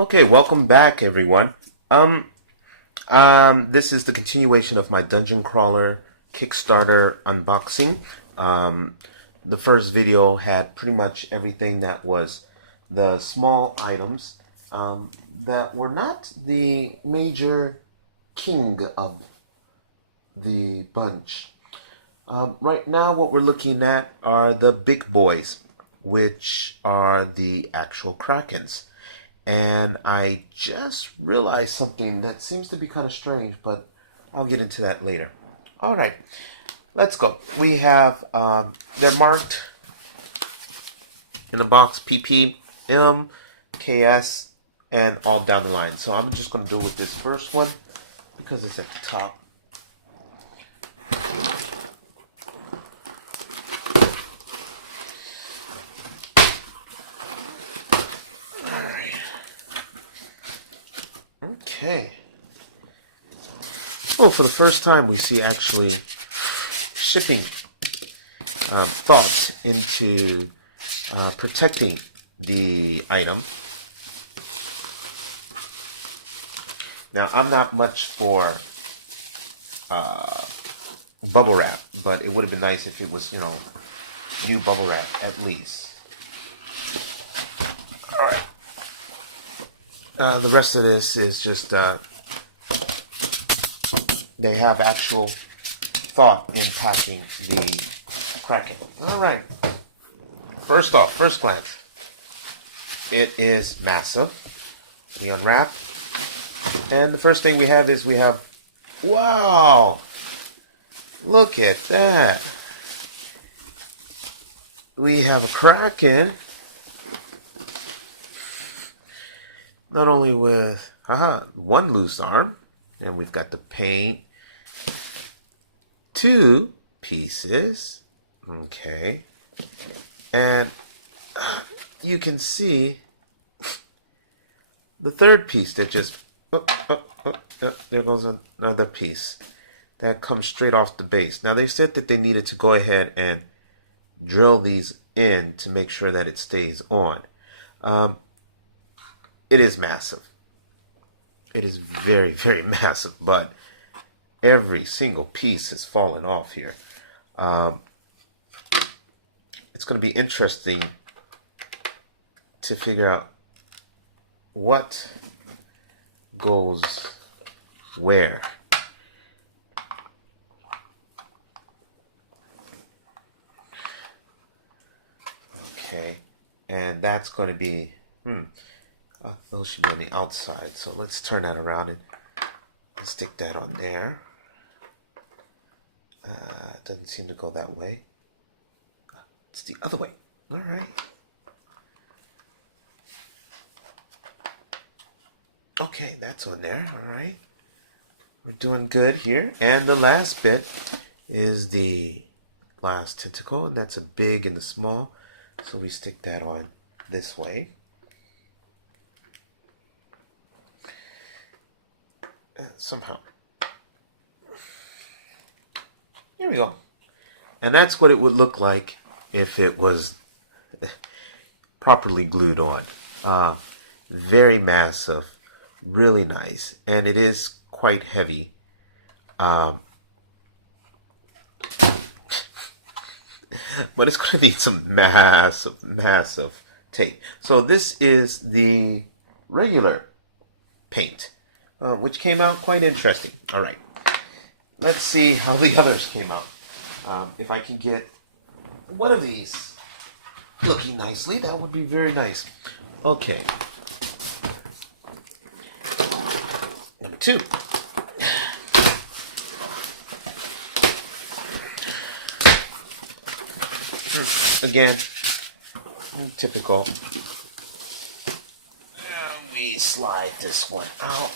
Okay, welcome back, everyone. This is the continuation of my dungeon crawler Kickstarter unboxing. The first video had pretty much everything that was the small items that were not the major king of the bunch. Right now, what we're looking at are the big boys, which are the actual Krakens. And I just realized something that seems to be kind of strange, but I'll get into that later. All right, let's go. We have, they're marked in the box PP, M, KS, and all down the line. So I'm just going to do with this first one because it's at the top. Okay. Oh, for the first time we see actually shipping thought into protecting the item. Now, I'm not much for bubble wrap, but it would have been nice if it was, new bubble wrap at least. Alright. The rest of this is just, they have actual thought in packing the Kraken. Alright. First off, first glance, it is massive. We unwrap. And the first thing we have is wow! Look at that. We have a Kraken. Not only with one loose arm, and we've got the paint, 2 pieces, okay, and you can see the third piece that just, there goes another piece that comes straight off the base. Now they said that they needed to go ahead and drill these in to make sure that it stays on. It is massive. It is very, very massive, but every single piece has fallen off here. It's going to be interesting to figure out what goes where. Okay, and that's going to be, those should be on the outside, so let's turn that around and stick that on there. Doesn't seem to go that way. It's the other way. Alright. Okay, that's on there. Alright. We're doing good here. And the last bit is the last tentacle, and that's a big and the small. So we stick that on this way. Somehow. Here we go. And that's what it would look like if it was properly glued on. Very massive, really nice, and it is quite heavy. But it's going to need some massive tape. So this is the regular paint, which came out quite interesting. All right, let's see how the others came out. If I can get one of these looking nicely, that would be very nice. Okay. Number 2. Again, typical. We slide this one out.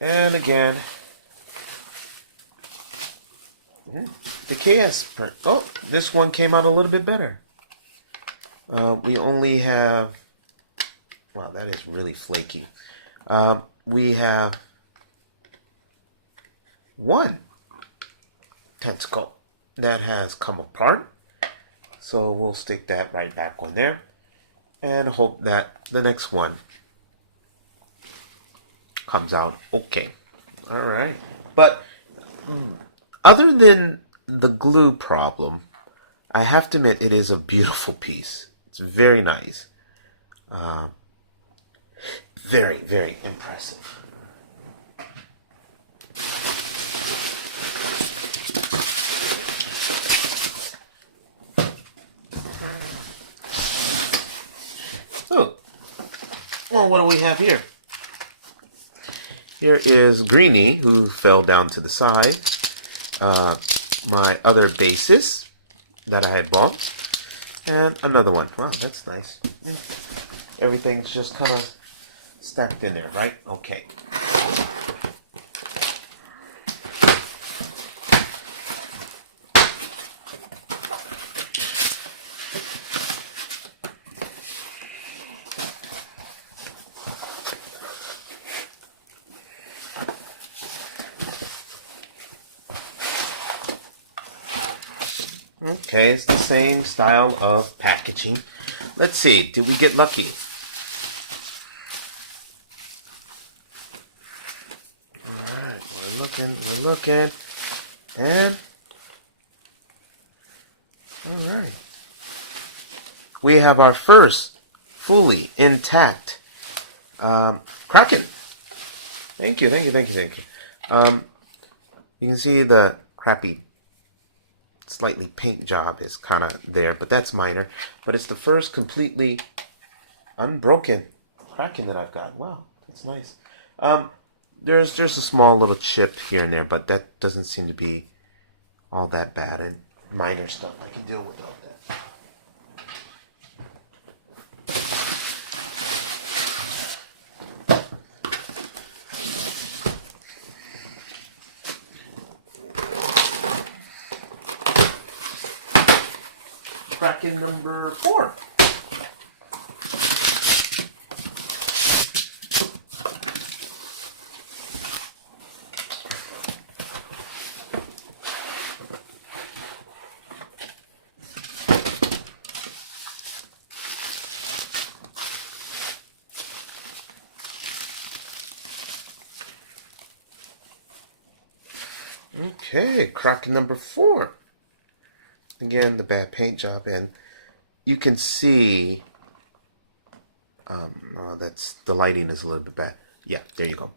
And again, the KS print. Oh, this one came out a little bit better. We only have, wow, that is really flaky. We have 1 tentacle that has come apart. So we'll stick that right back on there and hope that the next one comes out okay. All right. But other than the glue problem, I have to admit it is a beautiful piece. It's very nice. Very, very impressive. Oh, well, what do we have here? Here is Greenie, who fell down to the side. My other bases that I had bought. And another one. Wow, that's nice. Everything's just kind of stacked in there, right? Okay. Okay, it's the same style of packaging. Let's see, did we get lucky? Alright, we're looking, and alright. We have our first fully intact Kraken. Thank you. You can see the crappy slightly paint job is kind of there, but that's minor. But it's the first completely unbroken Kraken that I've got. Wow, that's nice. There's a small little chip here and there, but that doesn't seem to be all that bad, and minor stuff I can deal with all that. Kraken number 4. Okay, Kraken number 4. Again, the bad paint job, and you can see, that's the lighting is a little bit bad. Yeah, there you go.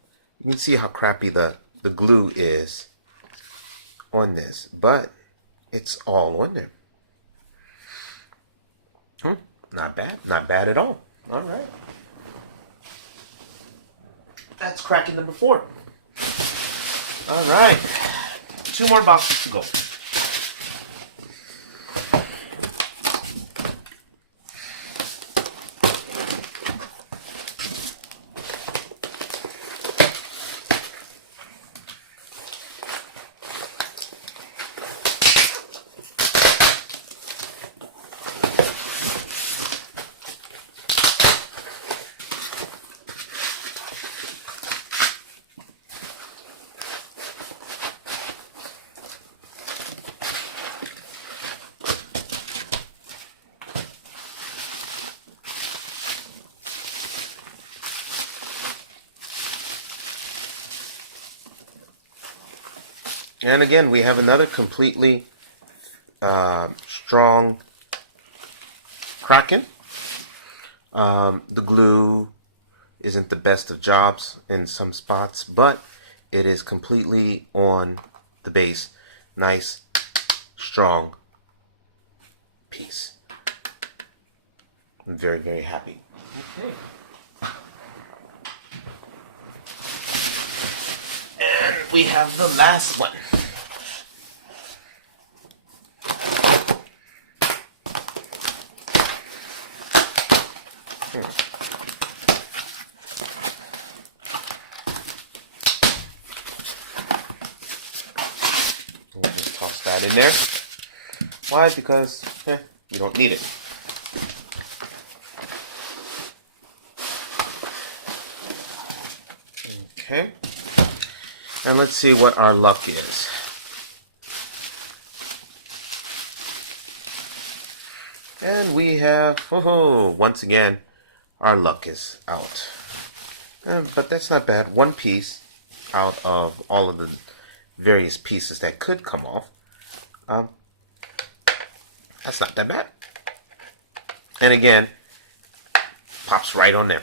You can see how crappy the glue is on this, but it's all on there. Not bad at all. All right. That's Kraken number 4. All right, 2 more boxes to go. And again, we have another completely strong Kraken. The glue isn't the best of jobs in some spots, but it is completely on the base. Nice, strong piece. I'm very, very happy. Okay. And we have the last one. We'll just toss that in there. Why? Because we don't need it. Okay. And let's see what our luck is. And we have, once again, our luck is out. But that's not bad. One piece out of all of the various pieces that could come off. That's not that bad. And again, pops right on there.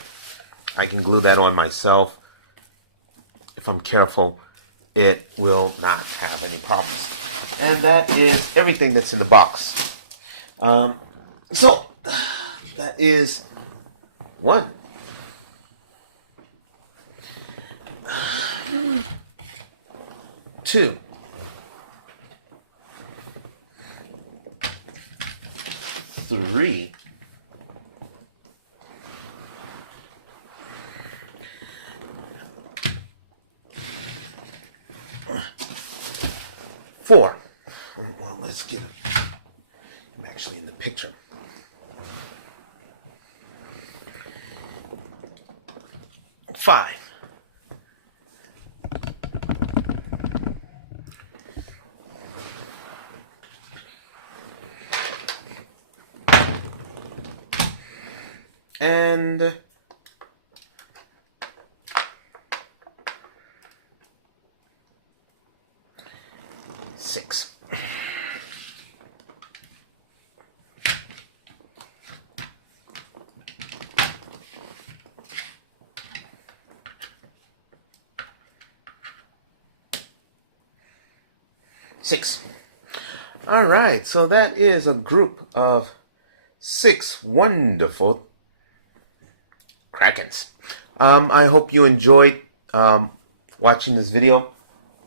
I can glue that on myself. If I'm careful, it will not have any problems. And that is everything that's in the box. So, that is one. Two. Three. Four. Well, let's get it. I'm actually in the picture. Five. And six. Six. All right, so that is a group of 6 wonderful Krakens. I hope you enjoyed watching this video.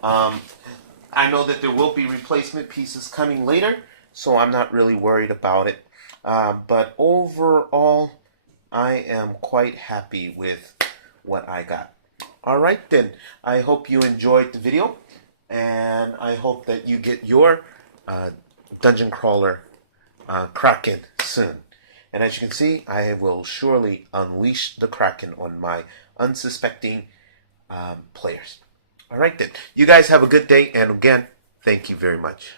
I know that there will be replacement pieces coming later, so I'm not really worried about it. But overall, I am quite happy with what I got. Alright then, I hope you enjoyed the video, and I hope that you get your dungeon crawler Kraken soon. And as you can see, I will surely unleash the Kraken on my unsuspecting players. Alright then, you guys have a good day, and again, thank you very much.